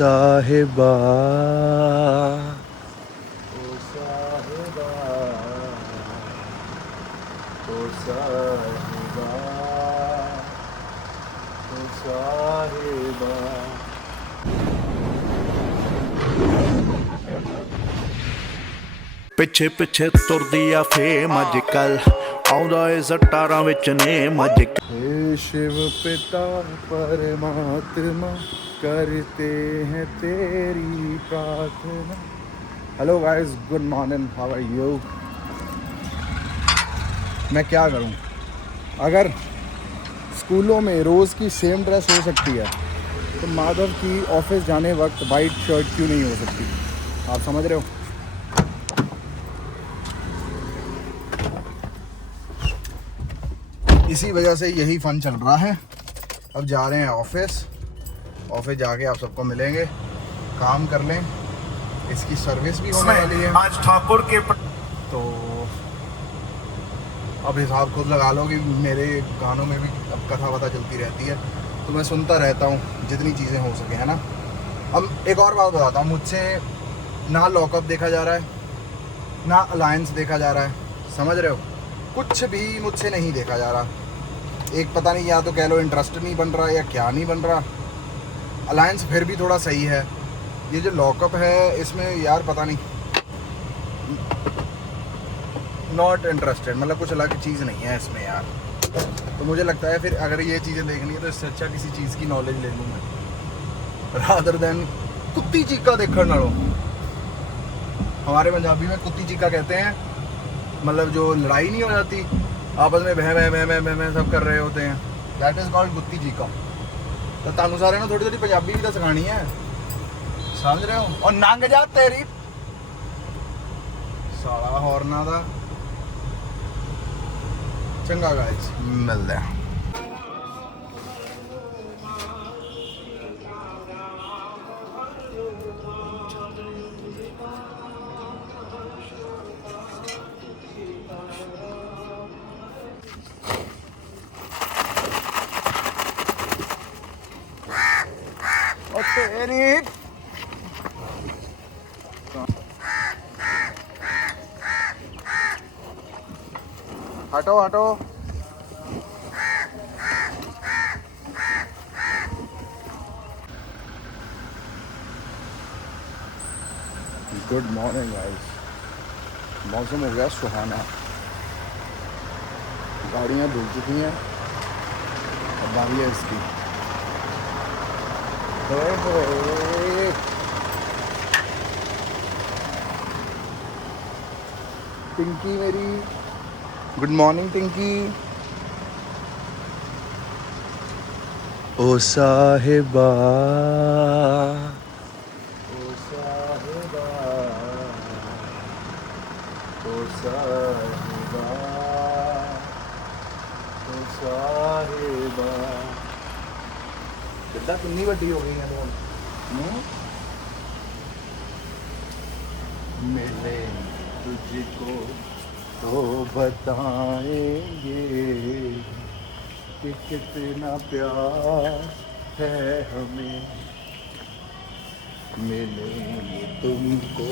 साहिबा, ओ साहिबा, ओ साहिबा, ओ साहिबा। ਪਿੱਛੇ ਪਿੱਛੇ ਤੁਰਦੀ ਆ ਫੇਮ ਅੱਜ ਕੱਲ, ਆਉਂਦਾ ਏ ਸਟਾਰਾਂ ਵਿੱਚ ਨੇਮ ਅੱਜ ਕੱਲ। हे शिव पिता परमात्मा, करते हैं तेरी प्रार्थना। Hello guys, good morning, how are you. मैं क्या करूं, अगर स्कूलों में रोज़ की सेम ड्रेस हो सकती है तो माधव की ऑफिस जाने वक्त वाइट शर्ट क्यों नहीं हो सकती। आप समझ रहे हो। इसी वजह से यही फन चल रहा है। अब जा रहे हैं ऑफिस जाके आप सबको मिलेंगे, काम कर लें, इसकी सर्विस भी होने वाली है आज ठाकुर के तो अब हिसाब खुद लगा लो कि मेरे गानों में भी अब कथा वथा चलती रहती है तो मैं सुनता रहता हूँ जितनी चीज़ें हो सके, है ना। अब एक और बात बताता हूँ, मुझसे ना लॉकअप देखा जा रहा है ना अलायंस देखा जा रहा है, समझ रहे हो। कुछ भी मुझसे नहीं देखा जा रहा। एक पता नहीं, या तो कह लो इंटरेस्ट नहीं बन रहा या क्या नहीं बन रहा। अलायंस फिर भी थोड़ा सही है, ये जो लॉकअप है इसमें यार पता नहीं, नॉट इंटरेस्टेड, मतलब कुछ अलग चीज़ नहीं है इसमें यार। तो मुझे लगता है फिर अगर ये चीज़ें देखनी है तो इससे अच्छा किसी चीज़ की नॉलेज ले लूँ मैं, रादर देन कुत्ती चीका देखने ना लो। हमारे पंजाबी में कुत्ती चीका कहते हैं, मतलब जो लड़ाई नहीं हो जाती आपस में भै भै भै भै भै भै सब कर रहे होते हैं, दैट इज़ कॉल्ड कुत्ती चीका। तो तानू सारे ना थोड़ी थोड़ी पंजाबी भी तो सिखानी है, समझ रहे हो। और नंग जा तेरी साला हॉर्ना दा। चंगा गाइस, मिलते हैं। और तेरी हटो हटो। गुड मॉर्निंग गाइस, मौसम हो गया सुहाना, गाड़ियाँ धुल चुकी हैं, अब बारी है इसकी। टिंकी मेरी, गुड मॉर्निंग टिंकी। ओ साहिबा, ओ साहिबा, ओ साहिबा, ओ साहिबा। कितना कितनी बड़ी हो गई है तो मिले तुझको तो बताएंगे कि कितना प्यार है हमें। मिलेंगे तुमको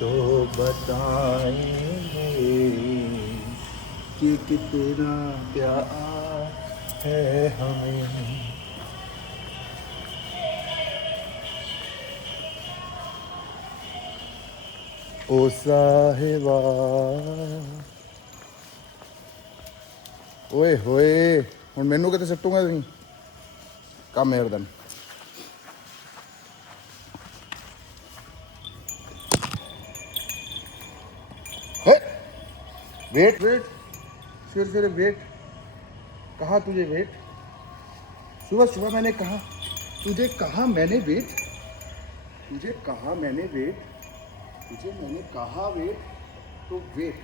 तो बताएंगे कि कितना प्यार है हमें। ओ साहिबा, ओए होए हुण मैनू किते सट्टूगा तुसीं, कम मेरे दिन। वेट वेट, सिर सिर वेट, कहा तुझे वेट, सुबह सुबह मैंने कहा तुझे, कहा मैंने वेट, तुझे कहा मैंने वेट, तुझे मैंने कहा वेट, तो wait.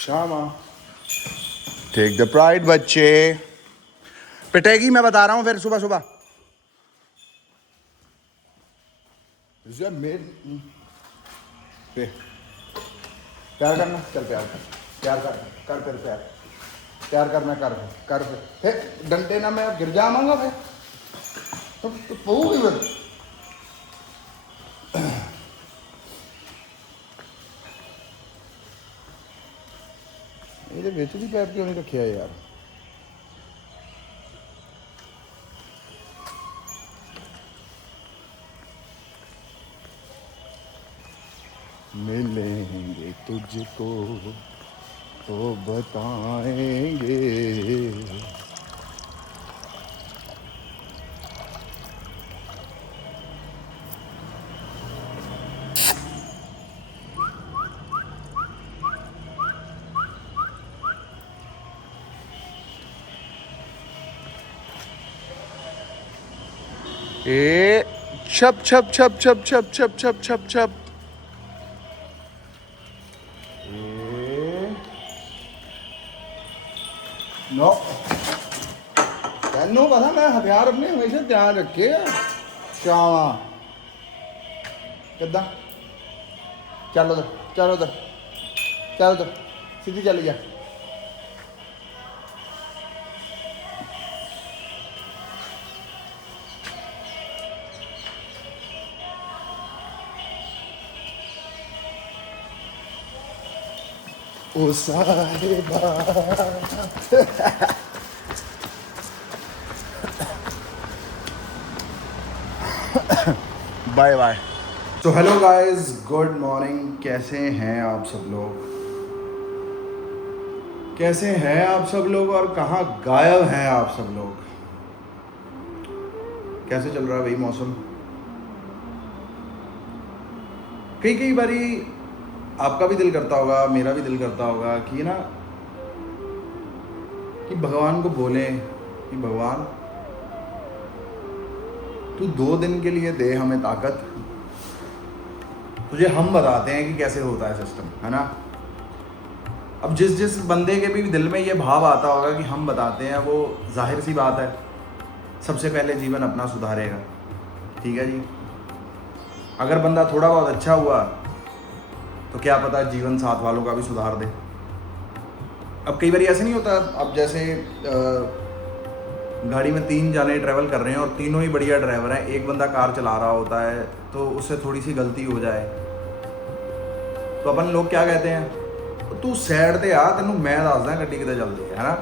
Shama take the pride बच्चे, पिटेगी मैं बता रहा हूँ फिर सुबह सुबह। प्यार करना, चल प्यार कर, प्यार कर, कर फिर प्यार, प्यार करना, कर फिर डंडे ना मैं गिर जाऊंगा फिर तो पऊगी फिर। ये बिच भी पैर क्यों नहीं रखे यार। मिलेंगे तुझको तो बताएंगे। ए छप छप छप छप छप छप छप छप छप। नो तेनों पता मैं हथियार अपने हमेशा ध्यान रखे चावा किदा। चल उधर, चल उधर, चल उधर, सीधी चली जा। ओ साहिबा बाय बाय। तो हेलो गाइस, गुड मॉर्निंग। कैसे हैं आप सब लोग, कैसे हैं आप सब लोग और कहाँ गायब हैं आप सब लोग। कैसे चल रहा है भाई मौसम। कई बारी आपका भी दिल करता होगा, मेरा भी दिल करता होगा कि ना कि भगवान को बोलें कि भगवान तू 2 दिन के लिए दे हमें ताकत, तुझे हम बताते हैं कि कैसे होता है सिस्टम, है ना। अब जिस बंदे के भी दिल में ये भाव आता होगा कि हम बताते हैं, वो जाहिर सी बात है सबसे पहले जीवन अपना सुधारेगा। ठीक है जी। अगर बंदा थोड़ा बहुत अच्छा हुआ तो क्या पता जीवन साथ वालों का भी सुधार दे। अब कई बार ऐसे नहीं होता, अब जैसे गाड़ी में 3 जाने ट्रैवल कर रहे हैं और तीनों ही बढ़िया ड्राइवर हैं, एक बंदा कार चला रहा होता है तो उससे थोड़ी सी गलती हो जाए तो अपन लोग क्या कहते हैं, तू साइड ते आ, तेनू मैं दसदा गड्डी कितने चलती है ना।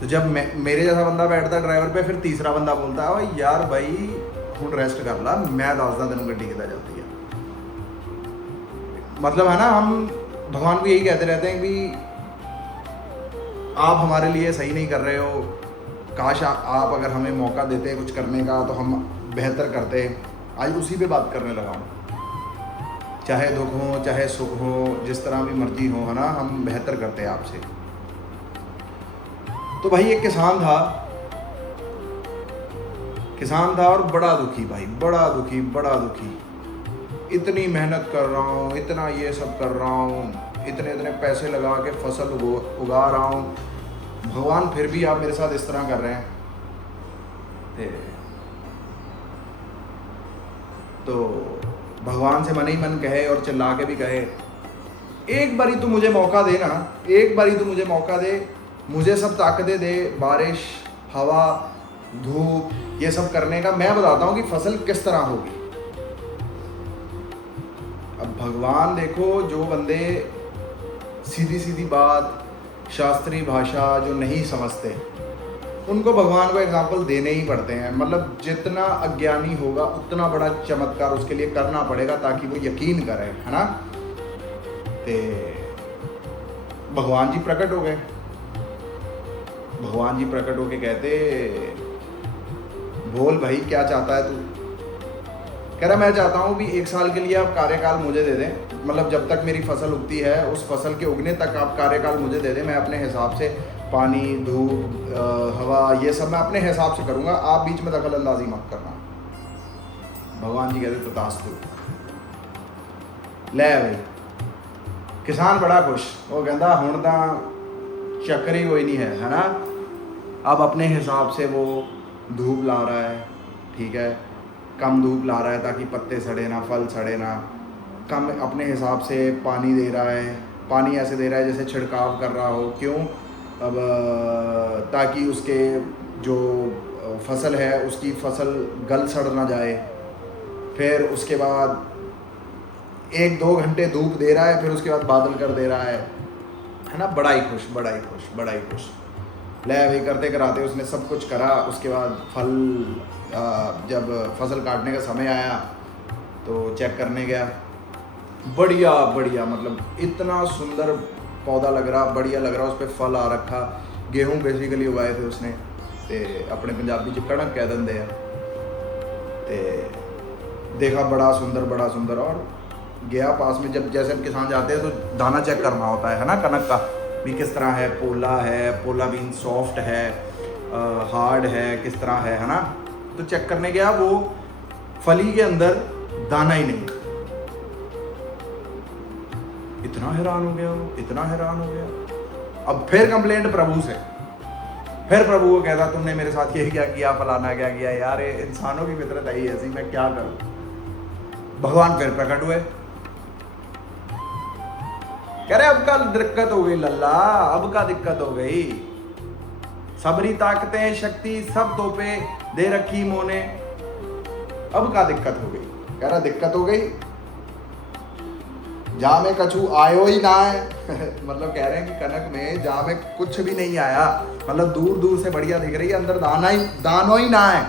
तो जब मेरे जैसा बंदा बैठता ड्राइवर पे, फिर तीसरा बंदा बोलता है यार भाई हुण रेस्ट कर ला, मैं दसदा तेनू गड्डी कितने चलती है। मतलब है ना, हम भगवान को यही कहते रहते हैं कि आप हमारे लिए सही नहीं कर रहे हो, काश आप अगर हमें मौका देते कुछ करने का तो हम बेहतर करते। आज उसी पे बात करने लगा हूँ। चाहे दुख हो चाहे सुख हो, जिस तरह भी मर्जी हो, है ना, हम बेहतर करते हैं आपसे। तो भाई एक किसान था और बड़ा दुखी भाई, बड़ा दुखी। इतनी मेहनत कर रहा हूँ, इतना ये सब कर रहा हूँ, इतने पैसे लगा के फसल उगा रहा हूँ, भगवान फिर भी आप मेरे साथ इस तरह कर रहे हैं। तो भगवान से मन ही मन कहे और चिल्ला के भी कहे, एक बारी तू मुझे मौका दे ना, एक बारी तू मुझे मौका दे, मुझे सब ताकतें दे, बारिश, हवा, धूप, ये सब करने का। मैं बताता हूँ कि फसल किस तरह होगी। अब भगवान देखो, जो बंदे सीधी बात, शास्त्रीय भाषा जो नहीं समझते, उनको भगवान को एग्जाम्पल देने ही पड़ते हैं। मतलब जितना अज्ञानी होगा उतना बड़ा चमत्कार उसके लिए करना पड़ेगा ताकि वो यकीन करे, है ना। ते भगवान जी प्रकट हो गए। भगवान जी प्रकट होके कहते, बोल भाई क्या चाहता है तू। कह रहा मैं चाहता हूँ भी 1 साल के लिए आप कार्यकाल मुझे दे दें, मतलब जब तक मेरी फसल उगती है उस फसल के उगने तक आप कार्यकाल मुझे दे दें। मैं अपने हिसाब से पानी, धूप, हवा, ये सब मैं अपने हिसाब से करूँगा, आप बीच में दखल अंदाजी मत करना। भगवान जी कहते तथास्तु। ले भाई किसान बड़ा खुश, वो कहता हुण तां चक्कर ही कोई नहीं है ना। अब अपने हिसाब से वो धूप ला रहा है, ठीक है, कम धूप ला रहा है ताकि पत्ते सड़े ना, फल सड़े ना, कम अपने हिसाब से पानी दे रहा है, पानी ऐसे दे रहा है जैसे छिड़काव कर रहा हो। क्यों? अब ताकि उसके जो फसल है उसकी फसल गल सड़ ना जाए। फिर उसके बाद 1-2 घंटे धूप दे रहा है, फिर उसके बाद बादल कर दे रहा है ना। बड़ा ही खुश, बड़ा ही खुश, बड़ा ही खुश। ले वही करते कराते उसने सब कुछ करा। उसके बाद फल जब फसल काटने का समय आया तो चेक करने गया, बढ़िया बढ़िया, मतलब इतना सुंदर पौधा लग रहा, बढ़िया लग रहा, उस पर फल आ रखा। गेहूँ बेसिकली उगाए थे उसने, ते अपने पंजाबी च कणक कह देंगे हैं। ते देखा बड़ा सुंदर। और गया पास में, जब जैसे किसान जाते हैं तो दाना चेक करना होता है ना, कनक का भी किस तरह है, पोला बीन सॉफ्ट है, हार्ड है, किस तरह है ना। तो चेक करने गया, वो फली के अंदर दाना ही नहीं। इतना हैरान हो गया। अब फिर कंप्लेंट प्रभु से, फिर प्रभु को कहता तुमने मेरे साथ ये क्या किया, फलाना क्या किया। यार इंसानों की फितरत आई ऐसी, मैं क्या करूं। भगवान फिर प्रकट हुए, कह रहे अब का दिक्कत हो गई लल्ला, अब का दिक्कत हो गई। सबरी ताकतें शक्ति सब तो पे दे रखी मोने, अब का दिक्कत हो गई। कह रहा दिक्कत हो गई, जहां में कछु आयो ही ना है मतलब कह रहे हैं कि कनक में जहां में कुछ भी नहीं आया, मतलब दूर दूर से बढ़िया दिख रही है, अंदर दानो ही ना है।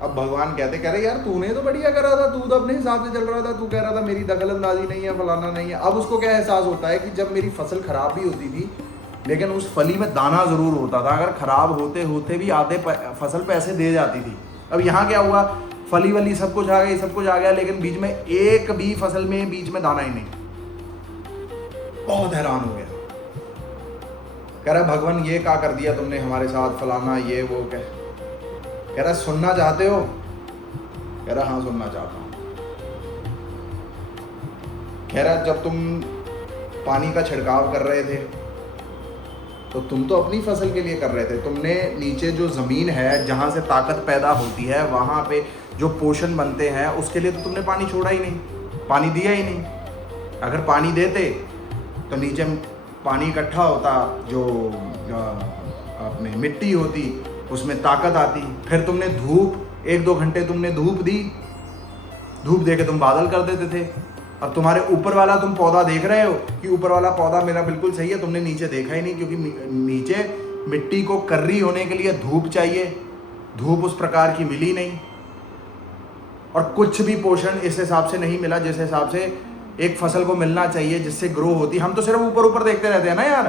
अब भगवान कहते कह रहे यार तूने तो बढ़िया करा था, तू तो अपने हिसाब से चल रहा था, तू कह रहा था मेरी दखलंदाजी नहीं है, फलाना नहीं है। अब उसको क्या एहसास होता है कि जब मेरी फसल खराब भी होती थी लेकिन उस फली में दाना जरूर होता था, अगर खराब होते होते भी आधे फसल पैसे दे जाती थी। अब यहाँ क्या हुआ, फली वली सब कुछ आ गया, लेकिन बीच में एक भी फसल में बीच में दाना ही नहीं। बहुत हैरान हो गया, कह रहा भगवान ये क्या कर दिया तुमने हमारे साथ, फलाना ये वो। कह रहा सुनना चाहते हो? कह रहा हाँ सुनना चाहता हूं। कह रहा जब तुम पानी का छिड़काव कर रहे थे तो तुम तो अपनी फसल के लिए कर रहे थे, तुमने नीचे जो जमीन है जहां से ताकत पैदा होती है वहां पे जो पोषण बनते हैं उसके लिए तो तुमने पानी छोड़ा ही नहीं, पानी दिया ही नहीं। अगर पानी देते तो नीचे पानी इकट्ठा होता, जो अपने मिट्टी होती उसमें ताकत आती। फिर तुमने धूप 1-2 घंटे तुमने धूप दी, धूप दे के तुम बादल कर देते थे। अब तुम्हारे ऊपर वाला तुम पौधा देख रहे हो कि ऊपर वाला पौधा मेरा बिल्कुल सही है, तुमने नीचे देखा ही नहीं, क्योंकि नीचे मिट्टी को कर्री होने के लिए धूप चाहिए, धूप उस प्रकार की मिली नहीं, और कुछ भी पोषण इस हिसाब से नहीं मिला जिस हिसाब से एक फसल को मिलना चाहिए जिससे ग्रो होती। हम तो सिर्फ ऊपर ऊपर देखते रहते हैं ना यार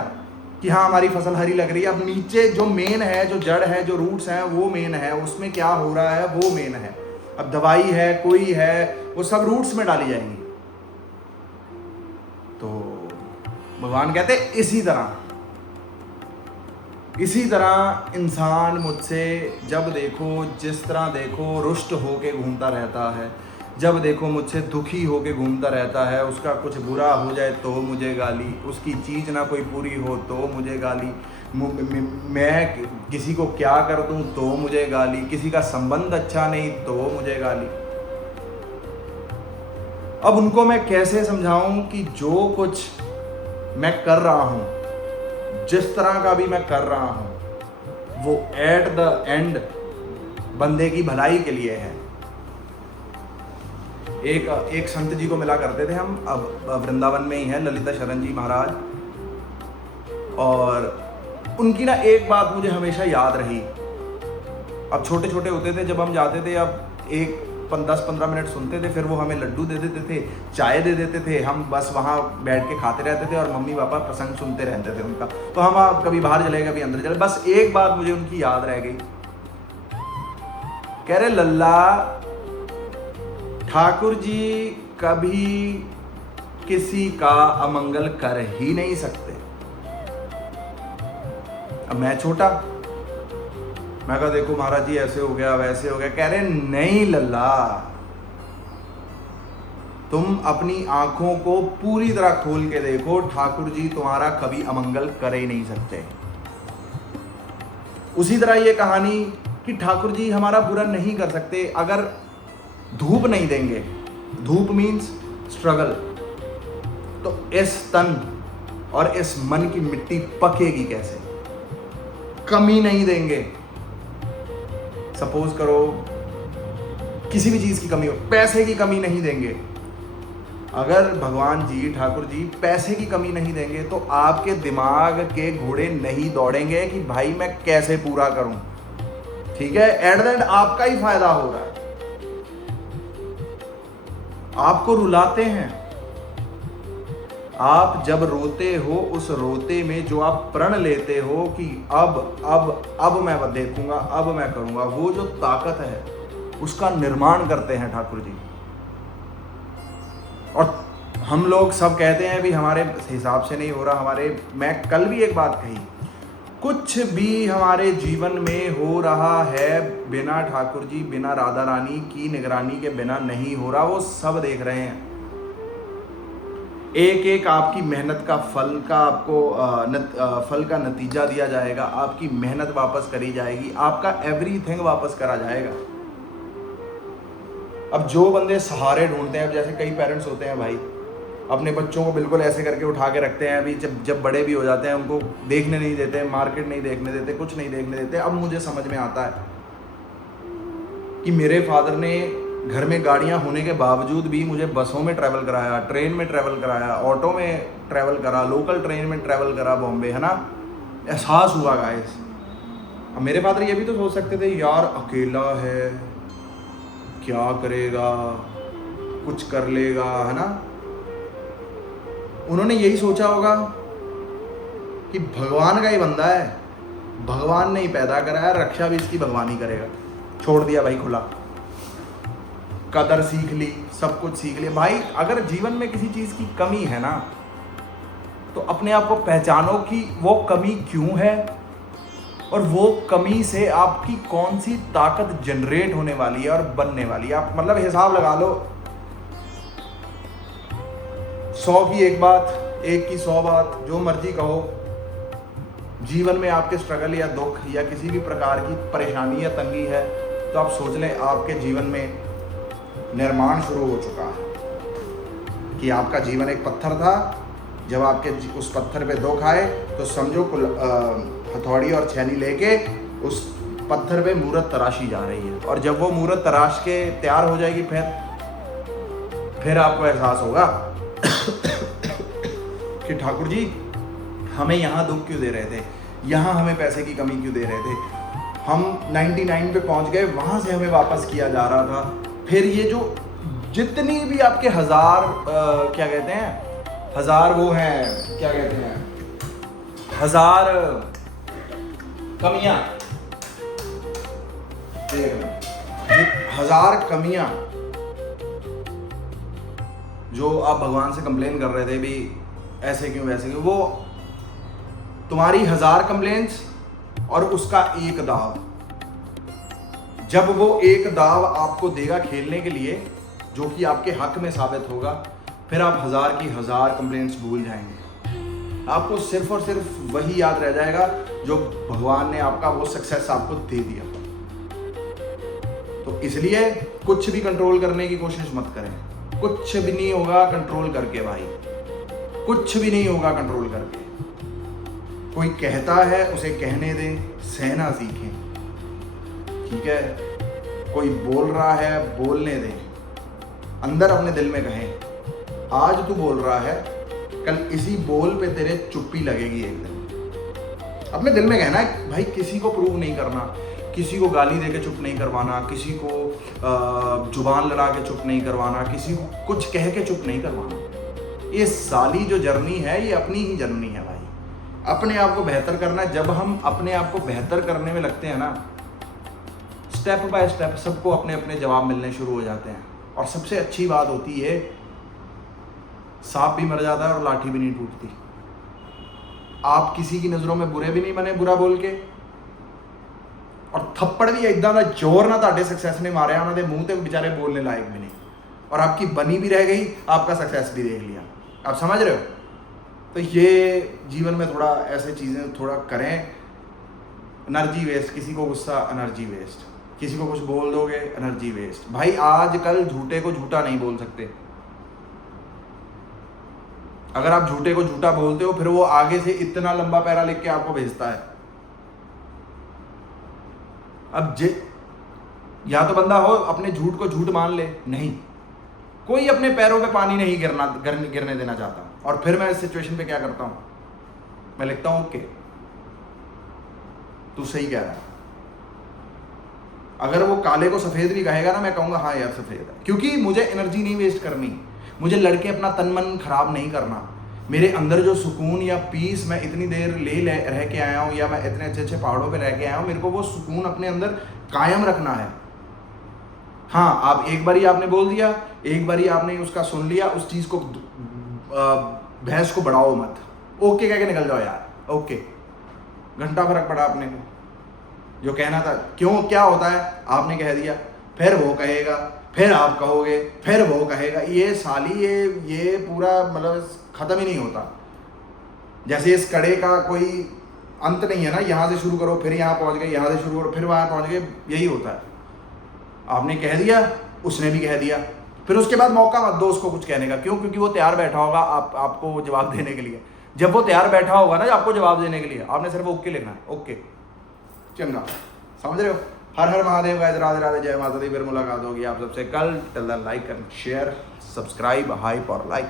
कि हाँ हमारी फसल हरी लग रही है। अब नीचे जो मेन है, जो जड़ है, जो रूट्स हैं, वो मेन है, उसमें क्या हो रहा है वो मेन है। अब दवाई है, कोई है, वो सब रूट्स में डाली जाएंगी। तो भगवान कहते इसी तरह इंसान मुझसे जब देखो, जिस तरह देखो, रुष्ट होके घूमता रहता है, जब देखो मुझसे दुखी होके घूमता रहता है। उसका कुछ बुरा हो जाए तो मुझे गाली, उसकी चीज़ ना कोई पूरी हो तो मुझे गाली, मैं किसी को क्या कर दूं तो मुझे गाली, किसी का संबंध अच्छा नहीं तो मुझे गाली। अब उनको मैं कैसे समझाऊं कि जो कुछ मैं कर रहा हूं, जिस तरह का भी मैं कर रहा हूं, वो एट द एंड बंदे की भलाई के लिए है। एक संत जी को मिला करते थे हम, अब वृंदावन में ही है, ललिता शरण जी महाराज, और उनकी ना एक बात मुझे हमेशा याद रही। अब छोटे छोटे होते थे जब हम जाते थे, अब 10-15 मिनट सुनते थे, फिर वो हमें लड्डू दे देते थे, चाय दे देते थे, हम बस वहाँ बैठ के खाते रहते थे और मम्मी पापा प्रसंग सुनते रहते थे उनका। तो हम कभी बाहर चले कभी अंदर चले। बस एक बात मुझे उनकी याद रह गई, कह रहे लल्ला ठाकुर जी कभी किसी का अमंगल कर ही नहीं सकते। अब मैं छोटा, मैं कहा देखो महाराज जी ऐसे हो गया वैसे हो गया। कह रहे नहीं लल्ला, तुम अपनी आंखों को पूरी तरह खोल के देखो, ठाकुर जी तुम्हारा कभी अमंगल कर ही नहीं सकते। उसी तरह ये कहानी कि ठाकुर जी हमारा बुरा नहीं कर सकते। अगर धूप नहीं देंगे, धूप मीन्स स्ट्रगल, तो इस तन और इस मन की मिट्टी पकेगी कैसे? कमी नहीं देंगे। सपोज करो किसी भी चीज की कमी हो, पैसे की कमी नहीं देंगे। अगर भगवान जी, ठाकुर जी पैसे की कमी नहीं देंगे तो आपके दिमाग के घोड़े नहीं दौड़ेंगे कि भाई मैं कैसे पूरा करूं। ठीक है, एट द एंड आपका ही फायदा हो रहा है। आपको रुलाते हैं। आप जब रोते हो, उस रोते में जो आप प्रण लेते हो कि अब मैं देखूंगा, अब मैं करूंगा, वो जो ताकत है उसका निर्माण करते हैं ठाकुर जी। और हम लोग सब कहते हैं भी हमारे हिसाब से नहीं हो रहा, मैं कल भी एक बात कही, कुछ भी हमारे जीवन में हो रहा है बिना ठाकुर जी, बिना राधा रानी की निगरानी के बिना नहीं हो रहा। वो सब देख रहे हैं। एक एक आपकी मेहनत का फल का आपको फल का नतीजा दिया जाएगा। आपकी मेहनत वापस करी जाएगी, आपका एवरीथिंग वापस करा जाएगा। अब जो बंदे सहारे ढूंढते हैं, अब जैसे कई पेरेंट्स होते हैं भाई, अपने बच्चों को बिल्कुल ऐसे करके उठा के रखते हैं, अभी जब बड़े भी हो जाते हैं उनको देखने नहीं देते, मार्केट नहीं देखने देते, कुछ नहीं देखने देते। अब मुझे समझ में आता है कि मेरे फादर ने घर में गाड़ियां होने के बावजूद भी मुझे बसों में ट्रैवल कराया, ट्रेन में ट्रैवल कराया, ऑटो में ट्रैवल करा, लोकल ट्रेन में ट्रैवल करा बॉम्बे, है ना। एहसास हुआ गाइस। अब मेरे फादर ये भी तो सोच सकते थे यार अकेला है, क्या करेगा, कुछ कर लेगा, है ना। उन्होंने यही सोचा होगा कि भगवान का ही बंदा है, भगवान ने ही पैदा कराया, रक्षा भी इसकी भगवान ही करेगा। छोड़ दिया भाई खुला, कदर सीख ली, सब कुछ सीख लिया। भाई अगर जीवन में किसी चीज की कमी है ना, तो अपने आप को पहचानो कि वो कमी क्यों है और वो कमी से आपकी कौन सी ताकत जनरेट होने वाली है और बनने वाली है। आप मतलब हिसाब लगा लो, 100 की एक बात, 1 की 100 बात, जो मर्जी कहो। जीवन में आपके स्ट्रगल या दुख या किसी भी प्रकार की परेशानी या तंगी है, तो आप सोच लें आपके जीवन में निर्माण शुरू हो चुका है। कि आपका जीवन एक पत्थर था, जब आपके उस पत्थर पे दुख आए तो समझो हथौड़ी और छेनी लेके उस पत्थर पे मूरत तराशी जा रही है। और जब वो मूरत तराश के तैयार हो जाएगी, फिर आपको एहसास होगा कि ठाकुर जी हमें यहाँ दुख क्यों दे रहे थे, यहाँ हमें पैसे की कमी क्यों दे रहे थे, हम 99 पे पहुँच गए, वहाँ से हमें वापस किया जा रहा था। फिर ये जो जितनी भी आपके हजार क्या कहते हैं, हजार वो हैं, क्या कहते हैं, हजार कमियां, हजार कमियां जो आप भगवान से कंप्लेन कर रहे थे भी ऐसे क्यों वैसे क्यों, वो तुम्हारी 1000 कंप्लेंट्स और उसका एक दाव। जब वो एक दाव आपको देगा खेलने के लिए जो कि आपके हक में साबित होगा, फिर आप 1000 की 1000 कंप्लेंट्स भूल जाएंगे। आपको सिर्फ और सिर्फ वही याद रह जाएगा जो भगवान ने आपका वो सक्सेस आपको दे दिया। तो इसलिए कुछ भी कंट्रोल करने की कोशिश मत करें, कुछ भी नहीं होगा कंट्रोल करके भाई, कुछ भी नहीं होगा कंट्रोल करके। कोई कहता है उसे कहने दें, सहना सीखें, ठीक है। कोई बोल रहा है बोलने दें, अंदर अपने दिल में कहें आज तू बोल रहा है, कल इसी बोल पे तेरे चुप्पी लगेगी एक दिन। अपने दिल में कहना है भाई, किसी को प्रूव नहीं करना, किसी को गाली दे के चुप नहीं करवाना, किसी को जुबान लड़ा के चुप नहीं करवाना, किसी को कुछ कह के चुप नहीं करवाना। ये साली जो जर्नी है ये अपनी ही जर्नी है भाई, अपने आप को बेहतर करना। जब हम अपने आप को बेहतर करने में लगते हैं ना, स्टेप बाय स्टेप सबको अपने अपने जवाब मिलने शुरू हो जाते हैं। और सबसे अच्छी बात होती है, सांप भी मर जाता है और लाठी भी नहीं टूटती। आप किसी की नज़रों में बुरे भी नहीं बने बुरा बोल के, और थप्पड़ भी इदां दा जोर ना ਤੁਹਾਡੇ सक्सेस ने मारे ਉਹਨਾਂ ਦੇ ਮੂੰਹ ਤੇ बेचारे बोलने लायक भी नहीं, और आपकी बनी भी रह गई, आपका सक्सेस भी देख लिया। आप समझ रहे हो। तो ये जीवन में थोड़ा ऐसे चीज़ें थोड़ा करें एनर्जी वेस्ट, किसी को गुस्सा एनर्जी वेस्ट, किसी को कुछ बोल दोगे एनर्जी वेस्ट। भाई आजकल झूठे को झूठा नहीं बोल सकते। अगर आप झूठे को झूठा बोलते हो फिर वो आगे से इतना लंबा पैरा लिख के आपको भेजता है। अब या तो बंदा हो अपने झूठ को झूठ मान ले, नहीं, कोई अपने पैरों पे पानी नहीं गिरने देना चाहता। और फिर मैं इस सिचुएशन पे क्या करता हूं, मैं लिखता हूं ओके तू सही कह रहा है। अगर वो काले को सफेद भी कहेगा ना, मैं कहूंगा हाँ यार सफेद है, क्योंकि मुझे एनर्जी नहीं वेस्ट करनी, मुझे लड़के अपना तन मन खराब नहीं करना। मेरे अंदर जो सुकून या पीस मैं इतनी देर रह के आया हूँ, या मैं इतने अच्छे अच्छे पहाड़ों पे रह के आया हूँ, मेरे को वो सुकून अपने अंदर कायम रखना है। हाँ, आप एक बारी आपने बोल दिया, एक बारी आपने उसका सुन लिया, उस चीज़ को बहस को बढ़ाओ मत, ओके कह के निकल जाओ यार, ओके। घंटा फर्क पड़ा अपने को, जो कहना था। क्यों, क्या होता है, आपने कह दिया, फिर वो कहेगा, फिर आप कहोगे, फिर वो कहेगा, ये साली ये पूरा मतलब ख़त्म ही नहीं होता। जैसे इस कड़े का कोई अंत नहीं है ना, यहाँ से शुरू करो फिर यहाँ पहुँच गए, यहाँ से शुरू करो फिर वहाँ पहुँच गए, यही होता है। आपने कह दिया, उसने भी कह दिया, फिर उसके बाद मौका मत दो उसको कुछ कहने का। क्यों? क्योंकि वो तैयार बैठा होगा आपको जवाब देने के लिए। जब वो तैयार बैठा होगा ना आपको जवाब देने के लिए, आपने सिर्फ ओके लिखना है, ओके चंगा, समझ रहे हो। हर हर महादेव गाइस, राधे राधे, जय माता दी। फिर मुलाकात होगी आप सबसे कल। Till then like and share, subscribe, hype और लाइक।